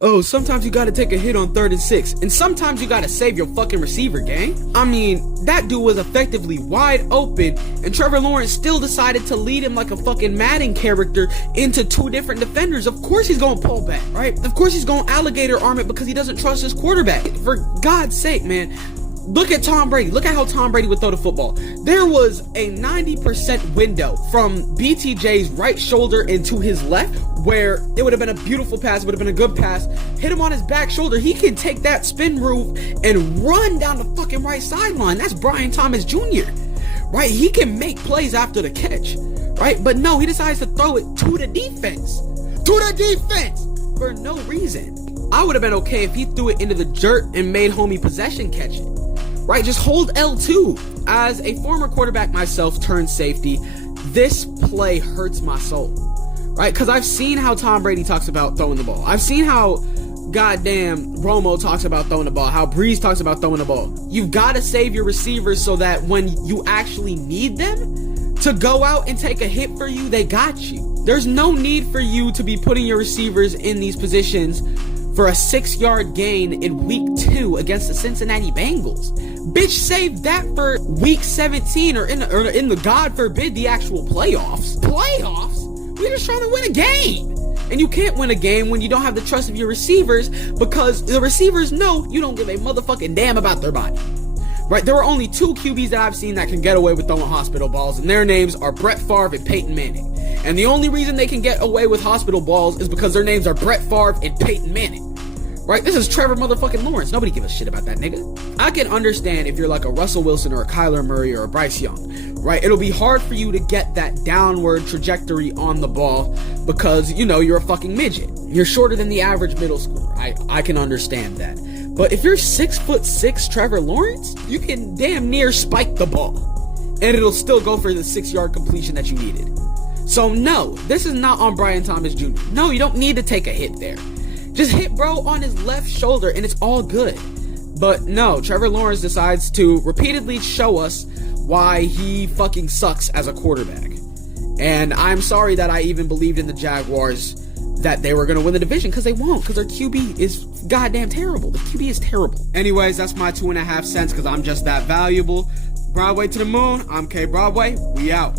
Oh, sometimes you gotta take a hit on 3rd and 6, and sometimes you gotta save your fucking receiver, gang. I mean, that dude was effectively wide open, and Trevor Lawrence still decided to lead him like a fucking Madden character into 2 different defenders. Of course he's gonna pull back, right? Of course he's gonna alligator arm it because he doesn't trust his quarterback. For God's sake, man. Look at Tom Brady. Look at how Tom Brady would throw the football. There was a 90% window from BTJ's right shoulder into his left where it would have been a beautiful pass, would have been a good pass. Hit him on his back shoulder. He can take that spin move and run down the fucking right sideline. That's Brian Thomas Jr., right? He can make plays after the catch, right? But no, he decides to throw it to the defense. To the defense! For no reason. I would have been okay if he threw it into the dirt and made homie possession catch it. Right, just hold L2. As a former quarterback myself turned safety, this play hurts my soul. Right, because I've seen how Tom Brady talks about throwing the ball. I've seen how goddamn Romo talks about throwing the ball, how Breeze talks about throwing the ball. You've got to save your receivers so that when you actually need them to go out and take a hit for you, they got you. There's no need for you to be putting your receivers in these positions for a 6-yard gain in week 2 against the Cincinnati Bengals. Bitch, save that for week 17 or in the God forbid the actual playoffs. Playoffs? We're just trying to win a game. And you can't win a game when you don't have the trust of your receivers because the receivers know you don't give a motherfucking damn about their body. Right? There are only 2 QBs that I've seen that can get away with throwing hospital balls, and their names are Brett Favre and Peyton Manning. And the only reason they can get away with hospital balls is because their names are Brett Favre and Peyton Manning. Right? This is Trevor motherfucking Lawrence. Nobody give a shit about that nigga. I can understand if you're like a Russell Wilson or a Kyler Murray or a Bryce Young. Right? It'll be hard for you to get that downward trajectory on the ball because, you know, you're a fucking midget. You're shorter than the average middle schooler. I can understand that. But if you're 6'6" Trevor Lawrence, you can damn near spike the ball. And it'll still go for the 6-yard completion that you needed. So no, this is not on Brian Thomas Jr. No, you don't need to take a hit there. Just hit bro on his left shoulder and it's all good. But no, Trevor Lawrence decides to repeatedly show us why he fucking sucks as a quarterback. And I'm sorry that I even believed in the Jaguars that they were going to win the division, because they won't, because their QB is goddamn terrible. The QB is terrible. Anyways, that's my 2.5 cents because I'm just that valuable. Broadway to the moon. I'm K Broadway. We out.